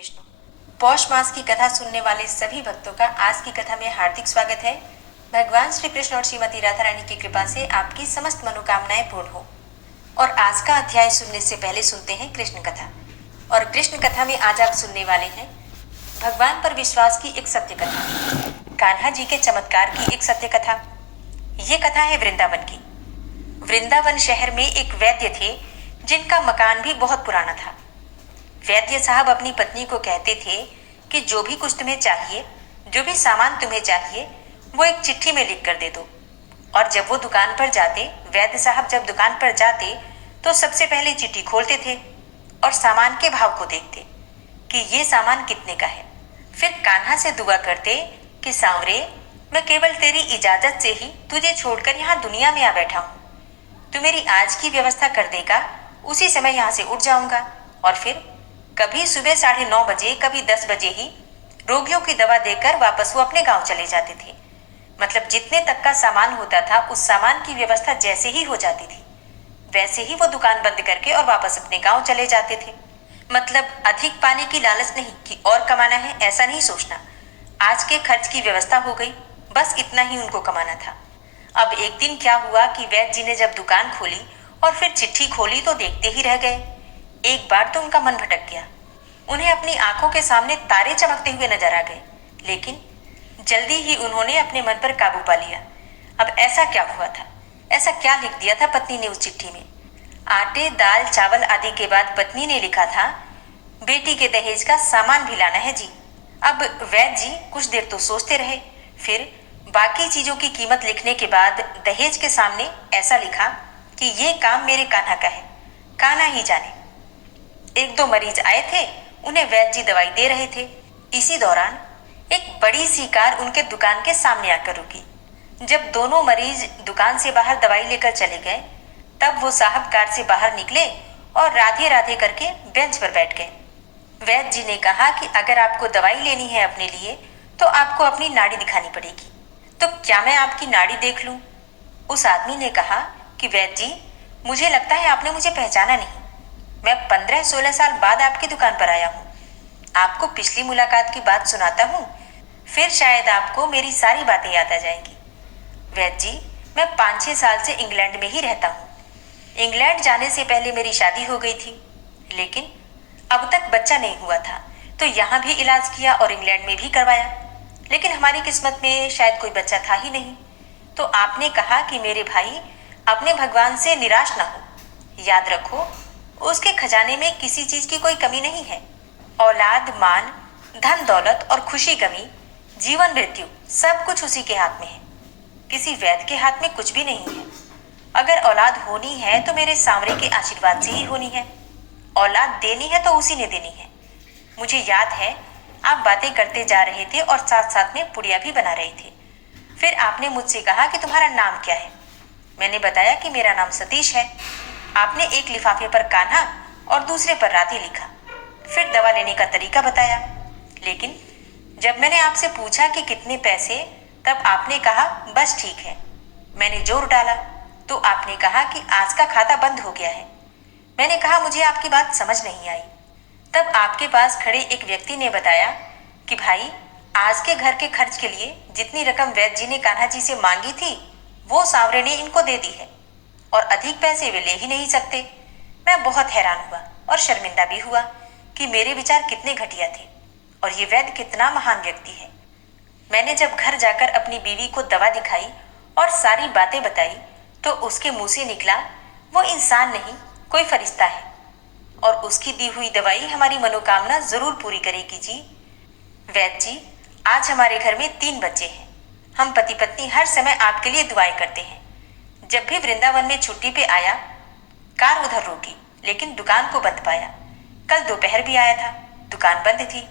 विष्णु। पौष मास की कथा सुनने वाले सभी भक्तों का आज की कथा में हार्दिक स्वागत है। भगवान श्री कृष्ण और श्रीमती राधा रानी की कृपा से आपकी समस्त मनोकामनाएं पूर्ण हो। और आज का अध्याय सुनने से पहले सुनते हैं कृष्ण कथा। और कृष्ण कथा में आज आप सुनने वाले हैं भगवान पर विश्वास की एक सत्य कथा, कान्हा जी के चमत्कार की एक सत्य कथा। ये कथा है वृंदावन की। वृंदावन शहर में एक वैद्य थे जिनका मकान भी बहुत पुराना था। वैद्य साहब अपनी पत्नी को कहते थे कि जो भी कुछ तुम्हें चाहिए, जो भी सामान तुम्हें चाहिए, वो एक चिट्ठी में लिख कर दे दो। और जब वो दुकान पर जाते, वैद्य साहब जब दुकान पर जाते तो सबसे पहले चिट्ठी खोलते थे और सामान के भाव को देखते कि ये सामान कितने का है। फिर कान्हा से दुआ करते कि सांवरे, मैं केवल तेरी इजाजत से ही तुझे छोड़कर यहाँ दुनिया में आ बैठा हूँ। तू मेरी आज की व्यवस्था कर देगा, उसी समय यहाँ से उठ जाऊंगा। और फिर कभी सुबह 9:30 बजे, कभी 10 बजे ही रोगियों की दवा देकर वापस वो अपने गांव चले जाते थे। मतलब जितने तक का सामान होता था, उस सामान की व्यवस्था जैसे ही हो जाती थी, वैसे ही वो दुकान बंद करके और वापस अपने गांव चले जाते थे। मतलब अधिक पाने की लालच नहीं कि और कमाना है, ऐसा नहीं सोचना। आज के खर्च की व्यवस्था हो गई, बस इतना ही उनको कमाना था। अब एक दिन क्या हुआ कि वैद्य जी ने जब दुकान खोली और फिर चिट्ठी खोली तो देखते ही रह गए। एक बार तो उनका मन भटक गया। उन्हें अपनी आंखों के सामने तारे चमकते हुए नजर आ गए, लेकिन जल्दी ही उन्होंने अपने मन पर काबू पा लिया। अब ऐसा क्या हुआ था, ऐसा क्या लिख दिया था पत्नी ने उस चिट्ठी में? आटे, दाल, चावल आदि के बाद पत्नी ने लिखा था, बेटी के दहेज का सामान भी लाना है जी। अब वैद्य जी कुछ देर तो सोचते रहे, फिर बाकी चीजों की कीमत लिखने के बाद दहेज के सामने ऐसा लिखा कि ये काम मेरे कान्हा का है, कान्हा ही जाने। एक दो मरीज आए थे, उन्हें वैद्य जी दवाई दे रहे थे। इसी दौरान एक बड़ी सी कार उनके दुकान के सामने आकर रुकी। जब दोनों मरीज दुकान से बाहर दवाई लेकर चले गए, तब वो साहब कार से बाहर निकले और राधे राधे करके बेंच पर बैठ गए। वैद्य जी ने कहा कि अगर आपको दवाई लेनी है अपने लिए तो आपको अपनी नाड़ी दिखानी पड़ेगी। तो क्या मैं आपकी नाड़ी देख लूं? उस आदमी ने कहा कि वैद्य जी, मुझे लगता है आपने मुझे पहचाना नहीं। मैं 15-16 साल बाद आपकी दुकान पर आया हूँ। आपको पिछली मुलाकात की बात सुनाता हूँ, फिर शायद आपको मेरी सारी बातें याद आ जाएंगी। वैद्य जी, मैं 5-6 साल से इंग्लैंड में ही रहता हूँ। इंग्लैंड जाने से पहले मेरी शादी हो गई थी, लेकिन अब तक बच्चा नहीं हुआ था, तो यहाँ भी इलाज किया और इंग्लैंड में भी करवाया, लेकिन हमारी किस्मत में शायद कोई बच्चा था ही नहीं। तो आपने कहा कि मेरे भाई अपने भगवान से निराश ना हो। याद रखो, उसके खजाने में किसी चीज की कोई कमी नहीं है। औलाद, मान, धन दौलत और खुशी गमी, जीवन मृत्यु, सब कुछ उसी के हाथ में है। किसी वैद्य के हाथ में कुछ भी नहीं है। अगर औलाद होनी है तो मेरे सांवरे के आशीर्वाद से ही होनी है। औलाद देनी है तो उसी ने देनी है। मुझे याद है आप बातें करते जा रहे थे और साथ साथ में पुड़िया भी बना रहे थे। फिर आपने मुझसे कहा कि तुम्हारा नाम क्या है। मैंने बताया कि मेरा नाम सतीश है। आपने एक लिफाफे पर कान्हा और दूसरे पर राधे लिखा। फिर दवा लेने का तरीका बताया, लेकिन जब मैंने आपसे पूछा कि कितने पैसे, तब आपने कहा बस ठीक है। मैंने जोर डाला तो आपने कहा कि आज का खाता बंद हो गया है। मैंने कहा मुझे आपकी बात समझ नहीं आई। तब आपके पास खड़े एक व्यक्ति ने बताया कि भाई, आज के घर के खर्च के लिए जितनी रकम वैद्य जी ने कान्हा जी से मांगी थी, वो सांवरे ने इनको दे दी है और अधिक पैसे वे ले ही नहीं सकते। मैं बहुत हैरान हुआ और शर्मिंदा भी हुआ कि मेरे विचार कितने घटिया थे और ये वैद्य कितना महान व्यक्ति है। मैंने जब घर जाकर अपनी बीवी को दवा दिखाई और सारी बातें बताई तो उसके मुंह से निकला, वो इंसान नहीं, कोई फरिश्ता है और उसकी दी हुई दवाई हमारी मनोकामना जरूर पूरी करेगी जी। वैद्य जी, आज हमारे घर में 3 बच्चे हैं। हम पति पत्नी हर समय आपके लिए दुआएं करते हैं। जब भी वृंदावन में छुट्टी पे आया, कार उधर रोकी, लेकिन दुकान को बंद पाया। कल दोपहर भी आया था, दुकान बंद थी।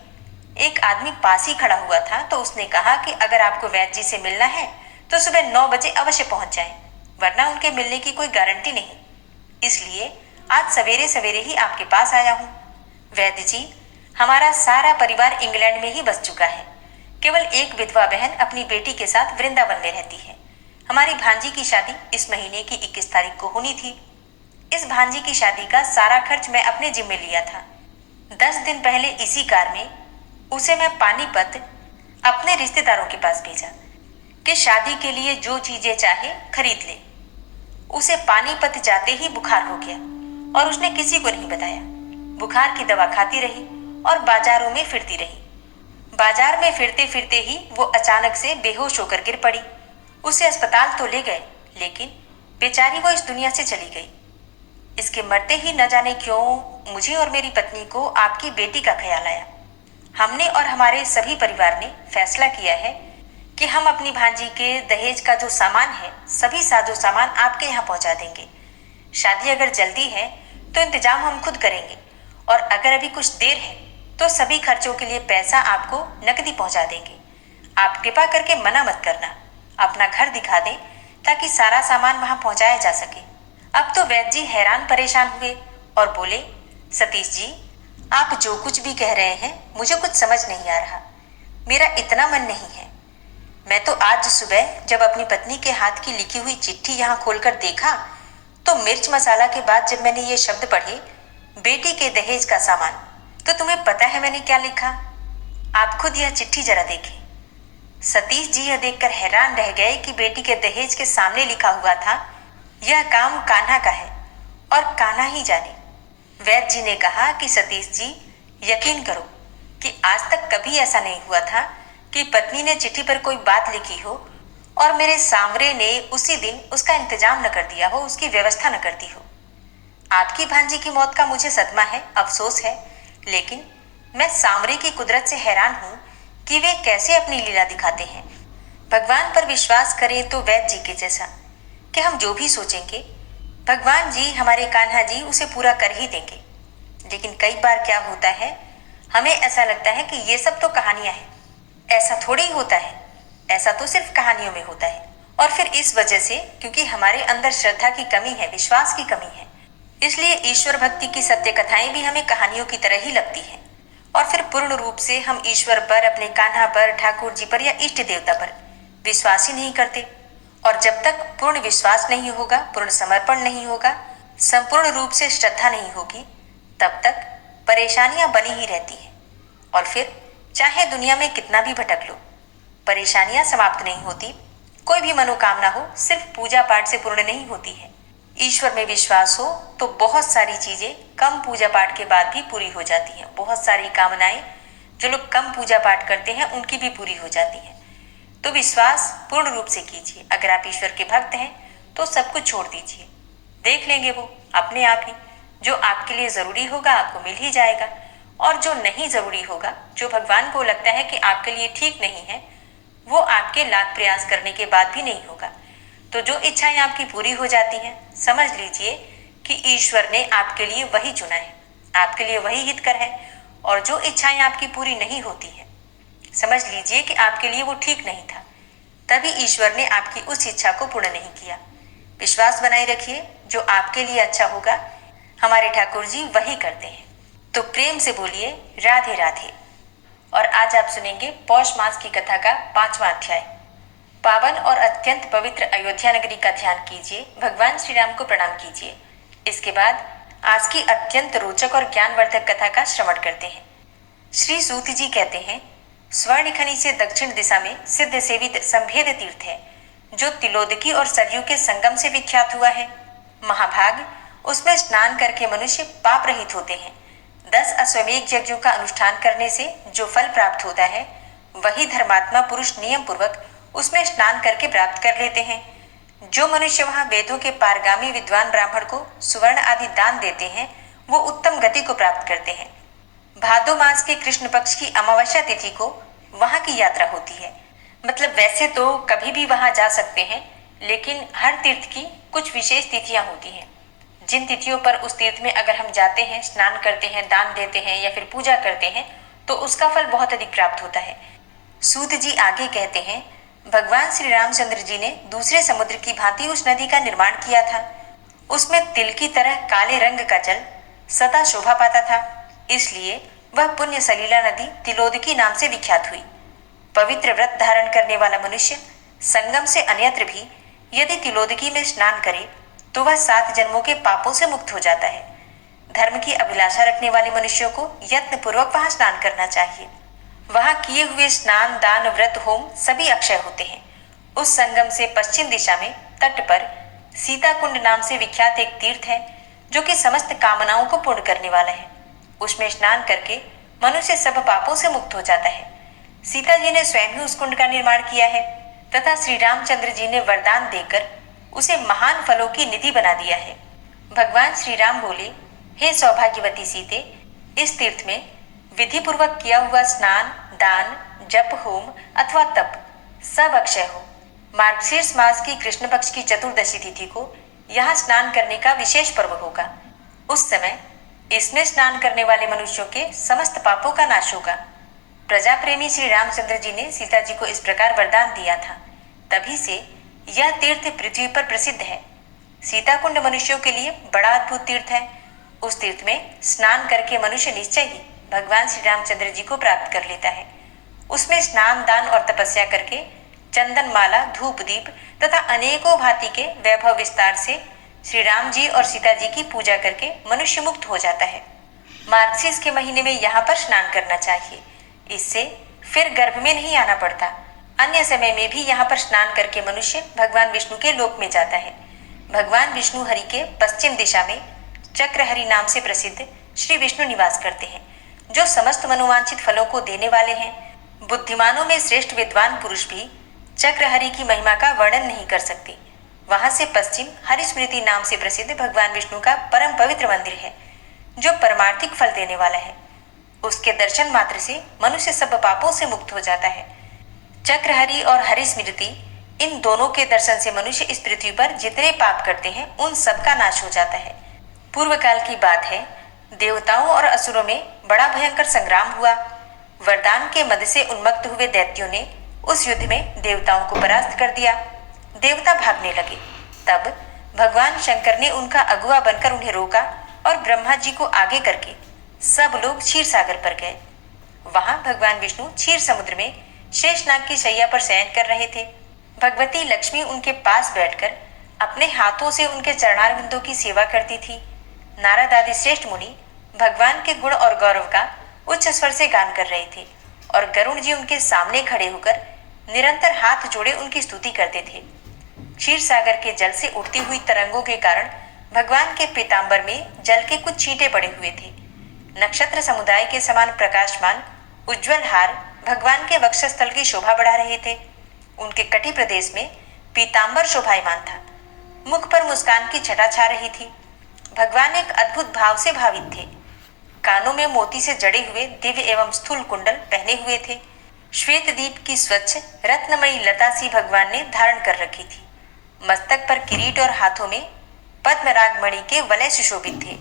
एक आदमी पास ही खड़ा हुआ था तो उसने कहा कि अगर आपको वैद्य जी से मिलना है तो सुबह 9 बजे अवश्य पहुंच जाएं, वरना उनके मिलने की कोई गारंटी नहीं। इसलिए आज सवेरे सवेरे ही आपके पास आया हूँ। वैद्य जी, हमारा सारा परिवार इंग्लैंड में ही बस चुका है। केवल एक विधवा बहन अपनी बेटी के साथ वृंदावन में रहती है। हमारी भांजी की शादी इस महीने की 21 तारीख को होनी थी। इस भांजी की शादी का सारा खर्च मैं अपने जिम्मे लिया था। 10 दिन पहले इसी कार में उसे मैं पानीपत अपने रिश्तेदारों के पास भेजा कि शादी के लिए जो चीजें चाहे खरीद ले। उसे पानीपत जाते ही बुखार हो गया और उसने किसी को नहीं बताया। बुखार की दवा खाती रही और बाजारों में फिरती रही। बाजार में फिरते फिरते ही वो अचानक से बेहोश होकर गिर पड़ी। उसे अस्पताल तो ले गए, लेकिन बेचारी वो इस दुनिया से चली गई। इसके मरते ही न जाने क्यों मुझे और मेरी पत्नी को आपकी बेटी का ख्याल आया। हमने और हमारे सभी परिवार ने फैसला किया है कि हम अपनी भांजी के दहेज का जो सामान है, सभी साजो सामान आपके यहाँ पहुंचा देंगे। शादी अगर जल्दी है तो इंतजाम हम खुद करेंगे, और अगर अभी कुछ देर है तो सभी खर्चों के लिए पैसा आपको नकदी पहुंचा देंगे। आप कृपा करके मना मत करना, अपना घर दिखा दें ताकि सारा सामान वहां पहुंचाया जा सके। अब तो वैद्य जी हैरान परेशान हुए और बोले, सतीश जी, आप जो कुछ भी कह रहे हैं मुझे कुछ समझ नहीं आ रहा। मेरा इतना मन नहीं है। मैं तो आज सुबह जब अपनी पत्नी के हाथ की लिखी हुई चिट्ठी यहाँ खोलकर देखा तो मिर्च मसाला के बाद जब मैंने ये शब्द पढ़े, बेटी के दहेज का सामान, तो तुम्हें पता है मैंने क्या लिखा? आप खुद यह चिट्ठी जरा देखें। सतीश जी यह देखकर हैरान रह गए कि बेटी के दहेज के सामने लिखा हुआ था, यह काम कान्हा का है और कान्हा ही जाने। वैद्य जी ने कहा कि सतीश जी, यकीन करो कि आज तक कभी ऐसा नहीं हुआ था कि पत्नी ने चिट्ठी पर कोई बात लिखी हो और मेरे सांवरे ने उसी दिन उसका इंतजाम न कर दिया हो, उसकी व्यवस्था न कर दी हो। आपकी भांजी की मौत का मुझे सदमा है, अफसोस है, लेकिन मैं सांवरे की कुदरत से हैरान हूं कि वे कैसे अपनी लीला दिखाते हैं। भगवान पर विश्वास करें तो वैद्य जी के जैसा कि हम जो भी सोचेंगे भगवान जी, हमारे कान्हा जी उसे पूरा कर ही देंगे। लेकिन कई बार क्या होता है, हमें ऐसा लगता है कि ये सब तो कहानियां हैं। ऐसा थोड़ी ही होता है, ऐसा तो सिर्फ कहानियों में होता है। और फिर इस वजह से, क्योंकि हमारे अंदर श्रद्धा की कमी है, विश्वास की कमी है, इसलिए ईश्वर भक्ति की सत्य कथाएं भी हमें कहानियों की तरह ही लगती हैं। और फिर पूर्ण रूप से हम ईश्वर पर, अपने कान्हा पर, ठाकुर जी पर या इष्ट देवता पर विश्वास ही नहीं करते। और जब तक पूर्ण विश्वास नहीं होगा, पूर्ण समर्पण नहीं होगा, संपूर्ण रूप से श्रद्धा नहीं होगी, तब तक परेशानियां बनी ही रहती हैं। और फिर चाहे दुनिया में कितना भी भटक लो, परेशानियां समाप्त नहीं होती। कोई भी मनोकामना हो सिर्फ पूजा पाठ से पूर्ण नहीं होती है। ईश्वर में विश्वास हो तो बहुत सारी चीजें कम पूजा पाठ के बाद भी पूरी हो जाती हैं। बहुत सारी कामनाएं जो लोग कम पूजा पाठ करते हैं उनकी भी पूरी हो जाती हैं। तो विश्वास पूर्ण रूप से कीजिए। अगर आप ईश्वर के भक्त हैं तो सब कुछ छोड़ दीजिए, देख लेंगे वो अपने आप ही। जो आपके लिए जरूरी होगा आपको मिल ही जाएगा, और जो नहीं जरूरी होगा, जो भगवान को लगता है कि आपके लिए ठीक नहीं है, वो आपके लाख प्रयास करने के बाद भी नहीं होगा। तो जो इच्छाएं आपकी पूरी हो जाती हैं, समझ लीजिए कि ईश्वर ने आपके लिए वही चुना है, आपके लिए वही हितकर है। और जो इच्छाएं आपकी पूरी नहीं होती हैं, समझ लीजिए कि आपके लिए वो ठीक नहीं था, तभी ईश्वर ने आपकी उस इच्छा को पूर्ण नहीं किया। विश्वास बनाए रखिए, जो आपके लिए अच्छा होगा हमारे ठाकुर जी वही करते हैं। तो प्रेम से बोलिए राधे राधे। और आज आप सुनेंगे पौष मास की कथा का 5वां अध्याय। पावन और अत्यंत पवित्र अयोध्या नगरी का ध्यान कीजिए, भगवान श्री राम को प्रणाम कीजिए। इसके बाद आज की अत्यंत रोचक और ज्ञानवर्धक कथा का श्रवण करते हैं। श्री सूत जी कहते हैं, स्वर्णखनी से दक्षिण दिशा में सिद्ध सेवित संभेद तीर्थ है, जो तिलोदकी और सरयू के संगम से विख्यात हुआ है। महाभाग, उसमें स्नान करके मनुष्य पाप रहित होते हैं। 10 अश्वमेध यज्ञों का अनुष्ठान करने से जो फल प्राप्त होता है, वही धर्मात्मा पुरुष नियम पूर्वक उसमें स्नान करके प्राप्त कर लेते हैं। जो मनुष्य वहां वेदों के पारगामी विद्वान ब्राह्मण को सुवर्ण आदि दान देते हैं, वो उत्तम गति को प्राप्त करते हैं। भादो मास के कृष्ण पक्ष की अमावस्या तिथि को वहां की यात्रा होती है। मतलब वैसे तो कभी भी वहां जा सकते हैं, लेकिन हर तीर्थ की कुछ विशेष तिथियां होती हैं। जिन तिथियों पर उस तीर्थ में अगर हम जाते हैं, स्नान करते हैं, दान देते हैं या फिर पूजा करते हैं, तो उसका फल बहुत अधिक प्राप्त होता है। सूत जी आगे कहते हैं, भगवान श्री रामचंद्र जी ने दूसरे समुद्र की भांति उस नदी का निर्माण किया था। उसमें तिल की तरह काले रंग का जल सदा शोभा पाता था, इसलिए वह पुण्य सलीला नदी तिलोदकी नाम से विख्यात हुई। पवित्र व्रत धारण करने वाला मनुष्य संगम से अन्यत्र भी यदि तिलोदकी में स्नान करे तो वह 7 जन्मों के पापों से मुक्त हो जाता है। धर्म की अभिलाषा रखने वाले मनुष्यों को यत्न पूर्वक वहां स्नान करना चाहिए। वहां किए हुए स्नान, दान, व्रत, होम सभी अक्षय होते हैं। उस संगम से पश्चिम दिशा में तट पर सीता कुंड नाम से विख्यात एक तीर्थ है, जो कि समस्त कामनाओं को पूर्ण करने वाला है। उसमें स्नान करके मनुष्य सब पापों से मुक्त हो जाता है। सीता जी ने स्वयं ही उस कुंड का निर्माण किया है तथा श्री रामचंद्र जी ने वरदान देकर उसे महान फलों की निधि बना दिया है। भगवान श्री राम बोले, हे सौभाग्यवती सीते, इस तीर्थ में विधि पूर्वक किया हुआ स्नान, दान, जप, होम अथवा तप सब अक्षय हो। मार्गशीर्ष मास की कृष्ण पक्ष की चतुर्दशी तिथि को यहाँ स्नान करने का विशेष पर्व होगा। उस समय इसमें स्नान करने वाले मनुष्यों के समस्त पापों का नाश होगा। प्रजा प्रेमी श्री रामचंद्र जी ने सीता जी को इस प्रकार वरदान दिया था। तभी से यह तीर्थ पृथ्वी पर प्रसिद्ध है। सीता कुंड मनुष्यों के लिए बड़ा अद्भुत तीर्थ है। उस तीर्थ में स्नान करके मनुष्य निश्चय ही भगवान श्री रामचंद्र जी को प्राप्त कर लेता है। उसमें स्नान, दान और तपस्या करके चंदन माला, धूप दीप तथा अनेकों भांति के वैभव विस्तार से श्री राम जी और सीता जी की पूजा करके मनुष्य मुक्त हो जाता है। मार्गशीर्ष के महीने में यहाँ पर स्नान करना चाहिए। इससे फिर गर्भ में नहीं आना पड़ता। अन्य समय में भी यहाँ पर स्नान करके मनुष्य भगवान विष्णु के लोक में जाता है। भगवान विष्णु हरि के पश्चिम दिशा में चक्रहरि नाम से प्रसिद्ध श्री विष्णु निवास करते हैं, जो समस्त मनोवांछित फलों को देने वाले हैं। बुद्धिमानों में श्रेष्ठ विद्वान पुरुष भी चक्रहरि की महिमा का वर्णन नहीं कर सकते। वहां से पश्चिम हरिस्मृति नाम से प्रसिद्ध भगवान विष्णु का परम पवित्र मंदिर है, जो परमार्थिक फल देने वाला है। उसके दर्शन मात्र से मनुष्य सब पापों से मुक्त हो जाता है। चक्रहरि और हरिस्मृति, इन दोनों के दर्शन से मनुष्य इस पृथ्वी पर जितने पाप करते हैं उन सब का नाश हो जाता है। पूर्व काल की बात है, देवताओं और असुरों में बड़ा भयंकर संग्राम हुआ। वरदान के मद से उन्मत्त हुए दैत्यों ने उस युद्ध में देवताओं को परास्त कर दिया। देवता भागने लगे। तब भगवान शंकर ने उनका अगुआ बनकर उन्हें रोका और ब्रह्मा जी को आगे करके सब लोग क्षीर सागर पर गए। वहां भगवान विष्णु क्षीर समुद्र में शेषनाग की शैया पर शयन कर रहे थे। भगवती लक्ष्मी उनके पास बैठकर अपने हाथों से उनके चरणारविंदों की सेवा करती थी। नारद आदि श्रेष्ठ मुनि भगवान के गुण और गौरव का उच्च स्वर से गान कर रहे थे और गरुण जी उनके सामने खड़े होकर निरंतर हाथ जोड़े उनकी स्तुति करते थे। क्षीर सागर के जल से उठती हुई तरंगों के कारण भगवान के पीतांबर में जल के कुछ छींटे पड़े हुए थे। नक्षत्र समुदाय के समान प्रकाशमान उज्जवल हार भगवान के वक्षस्थल की शोभा बढ़ा रहे थे। उनके कटी प्रदेश में पीतांबर शोभायमान था। मुख पर मुस्कान की छटा छा रही थी। भगवान एक अद्भुत भाव से भावित थे। कानों में मोती से जड़े हुए दिव्य एवं स्थूल कुंडल पहने हुए थे। श्वेत दीप की स्वच्छ रत्नमयी लता सी भगवान ने धारण कर रखी थी। मस्तक पर किरीट और हाथों में पद्मराग मणि के वलय सुशोभित थे।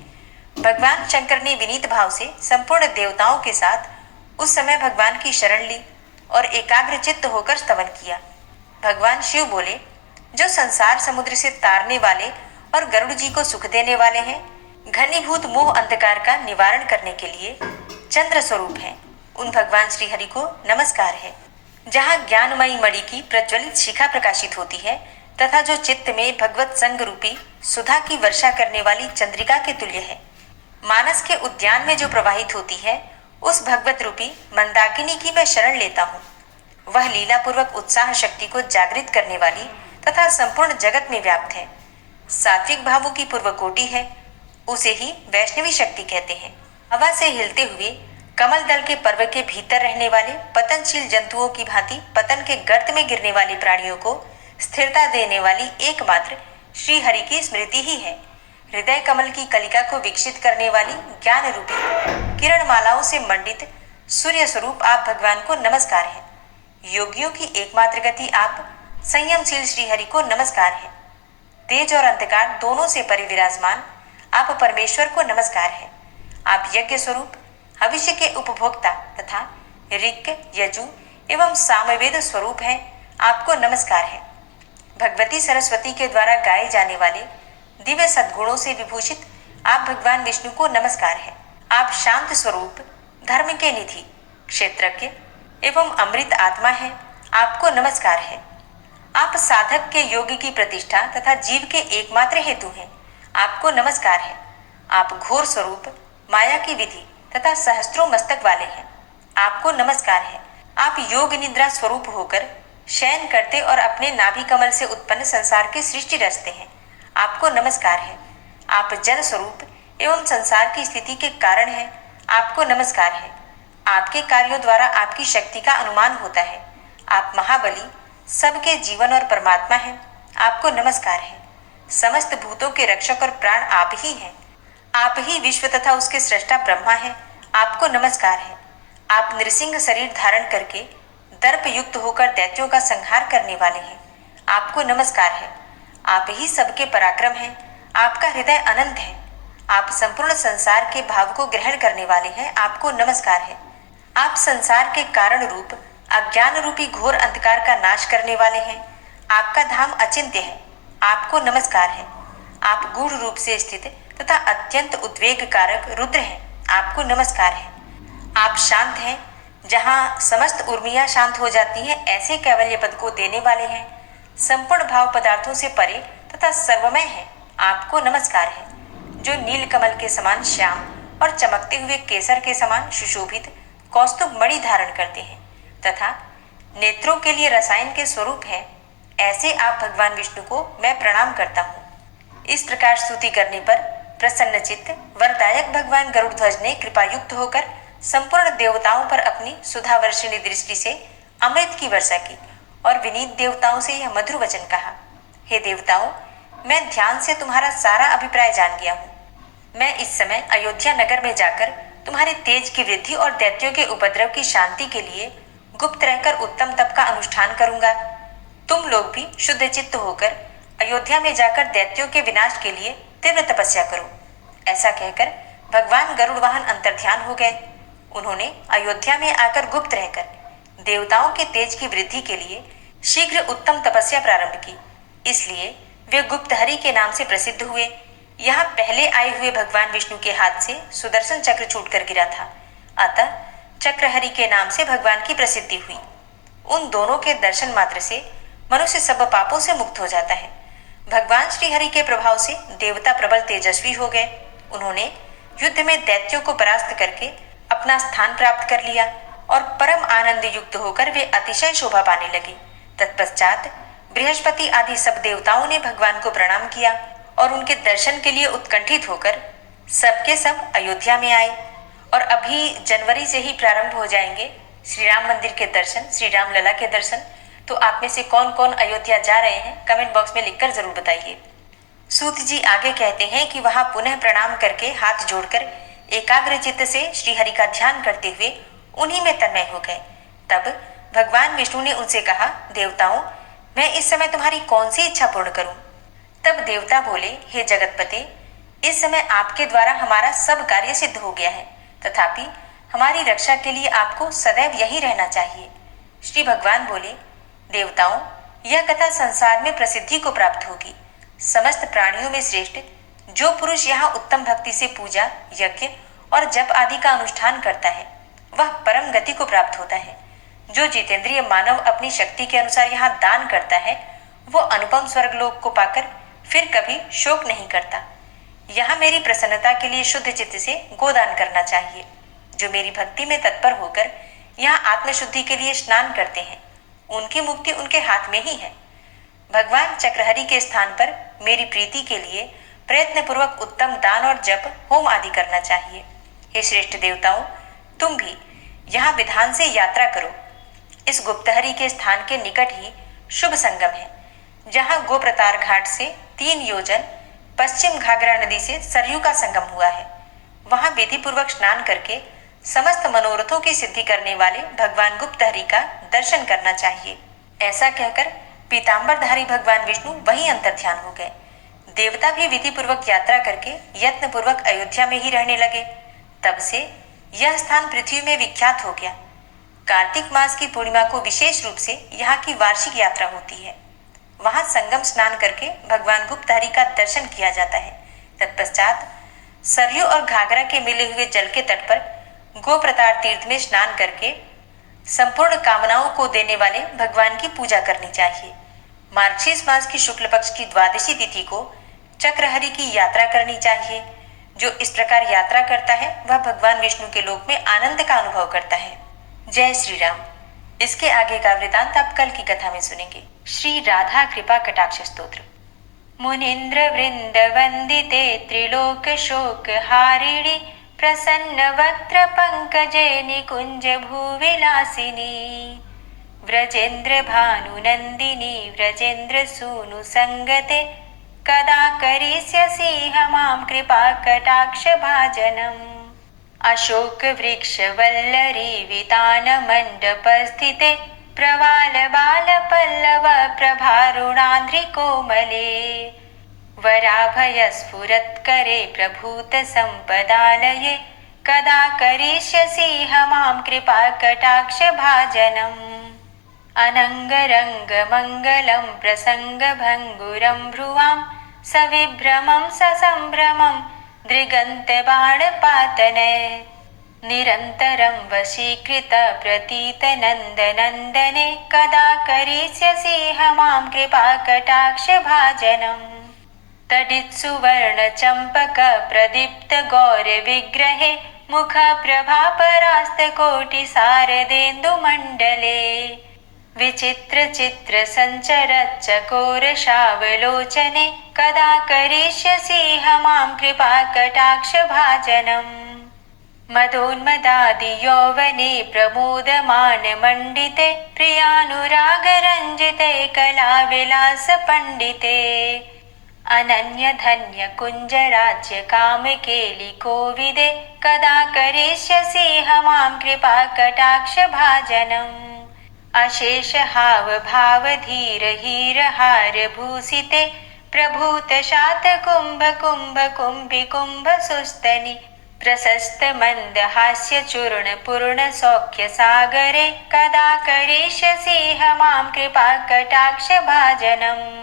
भगवान शंकर ने विनीत भाव से संपूर्ण देवताओं के साथ उस समय भगवान की शरण ली और एकाग्र चित्त होकर स्तवन किया। भगवान शिव बोले, जो संसार समुद्र से तारने वाले और गरुड़ जी को सुख देने वाले हैं, घनीभूत मोह अंधकार का निवारण करने के लिए चंद्र स्वरूप हैं, उन भगवान श्री हरि को नमस्कार है। जहाँ ज्ञानमयी मणि की प्रज्वलित शिखा प्रकाशित होती है तथा जो चित्त में भगवत संग रूपी सुधा की वर्षा करने वाली चंद्रिका के तुल्य है। मानस के उद्यान में जो प्रवाहित होती है, उस भगवत रूपी मंदाकिनी की मैं शरण लेता हूँ। वह लीला पूर्वक उत्साह शक्ति को जागृत करने वाली तथा संपूर्ण जगत में व्याप्त है। सात्विक भावों की पूर्व कोटि है। उसे ही वैष्णवी शक्ति कहते हैं। हवा से हिलते हुए कमल दल के पर्व के भीतर रहने वाले पतनशील जंतुओं की भांति पतन के गर्त में गिरने वाले प्राणियों को स्थिरता देने वाली एकमात्र श्री हरि की स्मृति ही है। हृदय कमल की कलिका को विकसित करने वाली ज्ञान रूपी किरण मालाओं से मंडित सूर्य स्वरूप आप भगवान को नमस्कार है। योगियों की एकमात्र गति आप संयमशील श्री हरि को नमस्कार है। तेज और अंधकार दोनों से परिविराजमान आप परमेश्वर को नमस्कार है। आप यज्ञ स्वरूप भविष्य के उपभोक्ता तथा ऋक्, यजु एवं सामवेद स्वरूप हैं, आपको नमस्कार है। भगवती सरस्वती के द्वारा गाए जाने वाले दिव्य सद्गुणों से विभूषित आप भगवान विष्णु को नमस्कार है। आप शांत स्वरूप, धर्म के निधि, क्षेत्रज्ञ एवं अमृत आत्मा है, आपको नमस्कार है। आप साधक के योग की प्रतिष्ठा तथा जीव के एकमात्र हेतु हैं, आपको नमस्कार है। आप घोर स्वरूप, माया की विधि तथा सहस्त्रों मस्तक वाले हैं। आपको नमस्कार है। आप योग निद्रा स्वरूप होकर शयन करते और अपने नाभि कमल से उत्पन्न संसार की सृष्टि रचते हैं। आपको नमस्कार है। आप जल स्वरूप एवं संसार की स्थिति के कारण हैं। आपको नमस्कार है। आपके कार्यों द्वारा आपकी शक्ति का अनुमान होता है। आप महाबली, सबके जीवन और परमात्मा हैं। आपको नमस्कार है। समस्त भूतों के रक्षक और प्राण आप ही हैं। आप ही विश्व तथा उसके सृष्टा ब्रह्मा हैं। आपको नमस्कार है। आप नृसिंह शरीर धारण करके दर्प युक्त होकर दैत्यों का संहार करने वाले हैं। आपको नमस्कार है। आप ही सबके पराक्रम हैं। आपका हृदय अनंत है। आप संपूर्ण संसार के भाव को ग्रहण करने वाले हैं। आपको नमस्कार है। आप संसार के कारण रूप अज्ञान रूपी घोर अंधकार का नाश करने वाले हैं। आपका धाम अचिंत्य है। आपको नमस्कार है। आप गूढ़ रूप से स्थित तथा अत्यंत उद्वेग कारक रुद्र हैं। आपको नमस्कार है। आप शांत हैं। जहाँ समस्त उर्मियाँ शांत हो जाती हैं, ऐसे कैवल्य पद को देने वाले हैं। संपूर्ण भाव पदार्थों से परे तथा सर्वमय है। आपको नमस्कार है। जो नील कमल के समान श्याम और चमकते हुए केसर के समान सुशोभित कौस्तुभ मणि धारण करते हैं तथा नेत्रों के लिए रसायन के स्वरूप हैं, ऐसे आप भगवान विष्णु को मैं प्रणाम करता हूँ। इस प्रकार स्तुति करने पर प्रसन्नचित्त वरदायक भगवान गरुड़ध्वज ने कृपायुक्त होकर संपूर्ण देवताओं पर अपनी सुधावर्षिणी दृष्टि से अमृत की वर्षा की और विनीत देवताओं से यह मधुर वचन कहा। हे देवताओं, मैं ध्यान से तुम्हारा सारा अभिप्राय जान गया हूँ। मैं इस समय अयोध्या नगर में जाकर तुम्हारे तेज की वृद्धि और दैत्यों के उपद्रव की शांति के लिए गुप्त रहकर उत्तम तप का अनुष्ठान करूंगा। तुम लोग भी शुद्ध चित्त होकर अयोध्या में जाकर दैत्यों के विनाश के लिए तीव्र तपस्या करो। ऐसा कहकर भगवान गरुड़ वाहन अंतर्ध्यान हो गए। उन्होंने अयोध्या में आकर गुप्त रहकर देवताओं के तेज की वृद्धि के लिए शीघ्र उत्तम तपस्या प्रारंभ की। इसलिए वे गुप्तहरि के नाम से प्रसिद्ध हुए। यहाँ पहले आए हुए भगवान विष्णु के हाथ से सुदर्शन चक्र छूटकर गिरा था, अतः चक्रहरि के नाम से भगवान की प्रसिद्धि हुई। उन दोनों के दर्शन मात्र से मनुष्य सब पापों से मुक्त हो जाता है। भगवान श्री हरि के प्रभाव से देवता प्रबल तेजस्वी हो गए। उन्होंने युद्ध में दैत्यों को परास्त करके अपना स्थान प्राप्त कर लिया और परम आनंद युक्त होकर वे अतिशय शोभा पाने लगे। तत्पश्चात बृहस्पति आदि सब देवताओं ने भगवान को प्रणाम किया और उनके दर्शन के लिए उत्कंठित होकर सबके सब अयोध्या में आए। और अभी जनवरी से ही प्रारंभ हो जाएंगे श्री राम मंदिर के दर्शन, श्री राम लला के दर्शन। तो आप में से कौन कौन अयोध्या जा रहे हैं, कमेंट बॉक्स में लिखकर जरूर बताइए। सूत जी आगे कहते हैं कि वहां पुनः प्रणाम करके हाथ जोड़कर एकाग्र चित्त से श्रीहरि का ध्यान करते हुए उन्हीं में तन्मय हो गए। तब भगवान विष्णु ने उनसे कहा, देवताओं, मैं इस समय तुम्हारी कौन सी इच्छा पूर्ण करूं? तब देवता बोले, हे जगतपते, इस समय आपके द्वारा हमारा सब कार्य सिद्ध हो गया है, तथापि हमारी रक्षा के लिए आपको सदैव यही रहना चाहिए। श्री भगवान बोले, देवताओं, यह कथा संसार में प्रसिद्धि को प्राप्त होगी। समस्त प्राणियों में श्रेष्ठ जो पुरुष यहाँ उत्तम भक्ति से पूजा, यज्ञ और जप आदि का अनुष्ठान करता है, वह परम गति को प्राप्त होता है। जो जितेंद्रिय मानव अपनी शक्ति के अनुसार यहाँ दान करता है, वो अनुपम स्वर्गलोक को पाकर फिर कभी शोक नहीं करता। यहाँ मेरी प्रसन्नता के लिए शुद्ध चित्त से गोदान करना चाहिए। जो मेरी भक्ति में तत्पर होकर यहाँ आत्मशुद्धि के लिए स्नान करते हैं, उनकी मुक्ति उनके हाथ में ही है। भगवान चक्रहरि के स्थान पर मेरी प्रीति के लिए प्रयत्न पूर्वक उत्तम दान और जप, होम आदि करना चाहिए। हे श्रेष्ठ देवताओं, तुम भी यहाँ विधान से यात्रा करो। इस गुप्तहरि के स्थान के निकट ही शुभ संगम है, जहाँ गोप्रतार घाट से 3 योजन पश्चिम घाघरा नदी से सरयू का संगम हुआ है। वहां विधि पूर्वक स्नान करके समस्त मनोरथों की सिद्धि करने वाले भगवान गुप्तहरि का दर्शन करना चाहिए। ऐसा कहकर पीताम्बरधारी भगवान विष्णु वहीं अंतर्ध्यान हो गए। देवता भी विधि पूर्वक यात्रा करके यत्न पूर्वक अयोध्या में ही रहने लगे। तब से यह स्थान पृथ्वी में विख्यात हो गया। कार्तिक मास की पूर्णिमा को विशेष रूप से यहाँ की वार्षिक यात्रा होती है। वहां संगम स्नान करके भगवान गुप्तहरि का दर्शन किया जाता है। तत्पश्चात सरयू और घाघरा के मिले हुए जल के तट पर गोप्रतार तीर्थ में स्नान करके संपूर्ण कामनाओं को देने वाले भगवान की पूजा करनी चाहिए। मार्गशीर्ष मास की शुक्ल पक्ष की द्वादशी तिथि को चक्रहरि की यात्रा करनी चाहिए। जो इस प्रकार यात्रा करता है वह भगवान विष्णु के लोक में आनंद का अनुभव करता है। जय श्री राम। इसके आगे का वृतांत आप कल की कथा में सुनेंगे। श्री राधा कृपा कटाक्ष स्तोत्र। मुनीन्द्र वृंद वंदिते त्रिलोक शोक हारिणी प्रसन्न वक्त्र पंकजे निकुंज भूविलासिनी व्रजेन्द्र भानुनंदिनी व्रजेन्द्र सूनु संगते कदा करिष्यसि मां कृपा कटाक्ष भाजनम्। अशोक वृक्ष वल्लरी वितान मंडपस्थिते प्रवाल बाल पल्लव प्रभारुणांध्रि कोमले वराभय स्फुरत्करे प्रभूत संपदालये कदा करिष्यसि मां कृपा कटाक्ष भाजनम्। अनंगरंग मंगलं प्रसंग भंगुरं भ्रुवां सविभ्रमं ससंभ्रमं दृगन्त बाणपातने निरन्तरं वशीकृत प्रतीत नन्दनन्दने कदा करिष्यसि मां कृपा कटाक्ष भाजनम्। तडित्सुवर्ण चंपक प्रदीप्त गौर विग्रहे मुख प्रभा परास्त कोटि शारदेन्दु मंडले विचित्र चित्र संचर चकोर शावलोचने कदा करिष्यसि मां कृपा कटाक्ष भाजनम्। मदोन्मदादि यौवने प्रमोदमान मंडिते प्रियानुराग रंजिते कला विलास पंडिते अनन्य धन्य कुंज राज्य काम केलि कोविदे कदा करिष्यसि मां कृपा कटाक्ष भाजनम्। अशेष हाव भाव धीर हीर हार भूषिते प्रभूत शात कुंभ कुंभ कुंभि कुंभ सुस्तनि प्रशस्त मंद हास्य चूर्ण पूर्ण सौख्य सागरे कदा करिष्यसि मां कृपा कटाक्ष भाजनम्।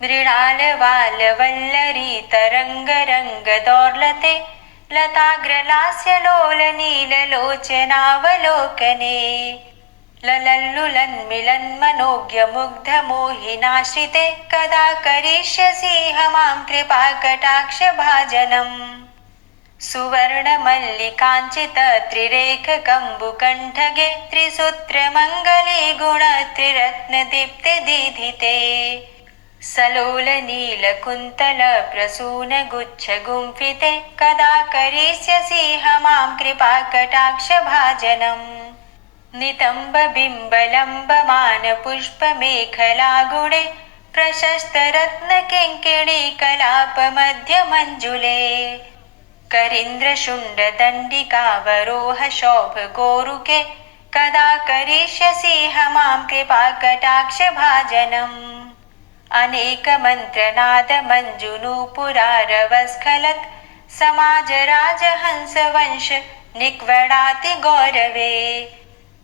मृणाल वाल वल्लरी तरंग रंग दौर्लते लताग्रलास्य लोल नील लोचनावलोकने ललल्लुलन्मिलन् मनोज्ञ मुग्ध मोहिनाश्रिते कदा करिष्यसि मां कृपा कटाक्ष भाजनम्। सुवर्ण मल्लिकाञ्चित त्रिरेख कम्बुकण्ठगे त्रिसूत्र मङ्गले गुण त्रिरत्न दीप्ते दीधिते सलोल नील कुन्तल प्रसून गुच्छ गुंफिते कदा करिष्यसि मां कृपा कटाक्ष भाजनम्। नितंब बिंब लंबमान पुष्प मेखला गुणे प्रशस्त रत्न किंकिणी कलाप मध्य मंजुले करींद्र शुंड दंडिका वरोह शोभ गोरुके कदा करिष्यसि मां कृपा कटाक्ष भाजनम्। अनेक मंत्रनाद मंजुनूपुरारवस्खलत् समाज राजहंस वंश निक्वडाति गौरवे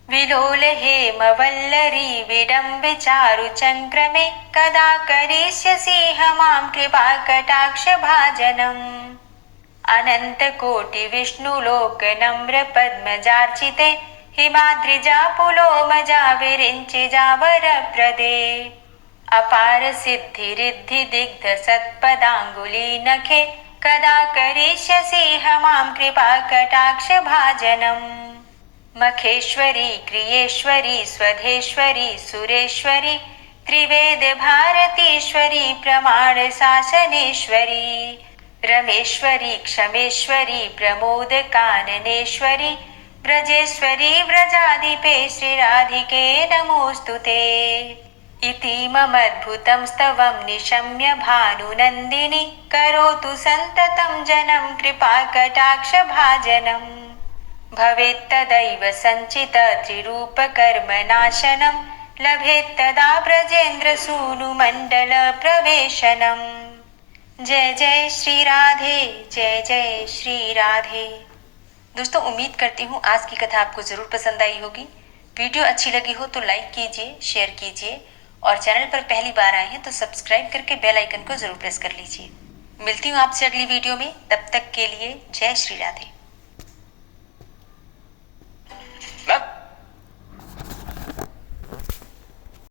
विलोल हेम वल्लरी विडम्ब चारु चंक्रमे कदा करिष्यसि मां कृपा कटाक्ष भाजनम्। अनंत कोटि विष्णुलोक नम्र पद्मजार्चिते हिमाद्रिजा पुलोमजा विरिञ्चिजा वरप्रदे अपार सिद्धि रिद्धि दिग्ध सत्पदांगुली नखे कदा करिष्यसि मां कृपा कटाक्ष भाजनम्। मखेश्वरी क्रियेश्वरी स्वधेश्वरी सुरेश्वरी त्रिवेद भारतीश्वरी प्रमाण शासनेश्वरी रमेश्वरी क्षमेश्वरी प्रमोद काननेश्वरी ब्रजेश्वरी व्रजाधिपे श्रीराधिके नमोस्तुते इति ममद्भुतं स्तवं निशम्य भानुनन्दिनी करोतु सन्ततं जनं कृपा कटाक्ष भाजनम्। भवेत्तदैव संचित त्रिरूप कर्म नाशनम लभेत्तदा ब्रजेन्द्र सूनु मंडल प्रवेशनम। जय जय श्री राधे, जय जय श्री राधे। दोस्तों, उम्मीद करती हूँ आज की कथा आपको जरूर पसंद आई होगी। वीडियो अच्छी लगी हो तो लाइक कीजिए, शेयर कीजिए और चैनल पर पहली बार आए हैं तो सब्सक्राइब करके बेल आइकन को जरूर प्रेस कर लीजिए। मिलती हूँ आपसे अगली वीडियो में, तब तक के लिए जय श्री राधे।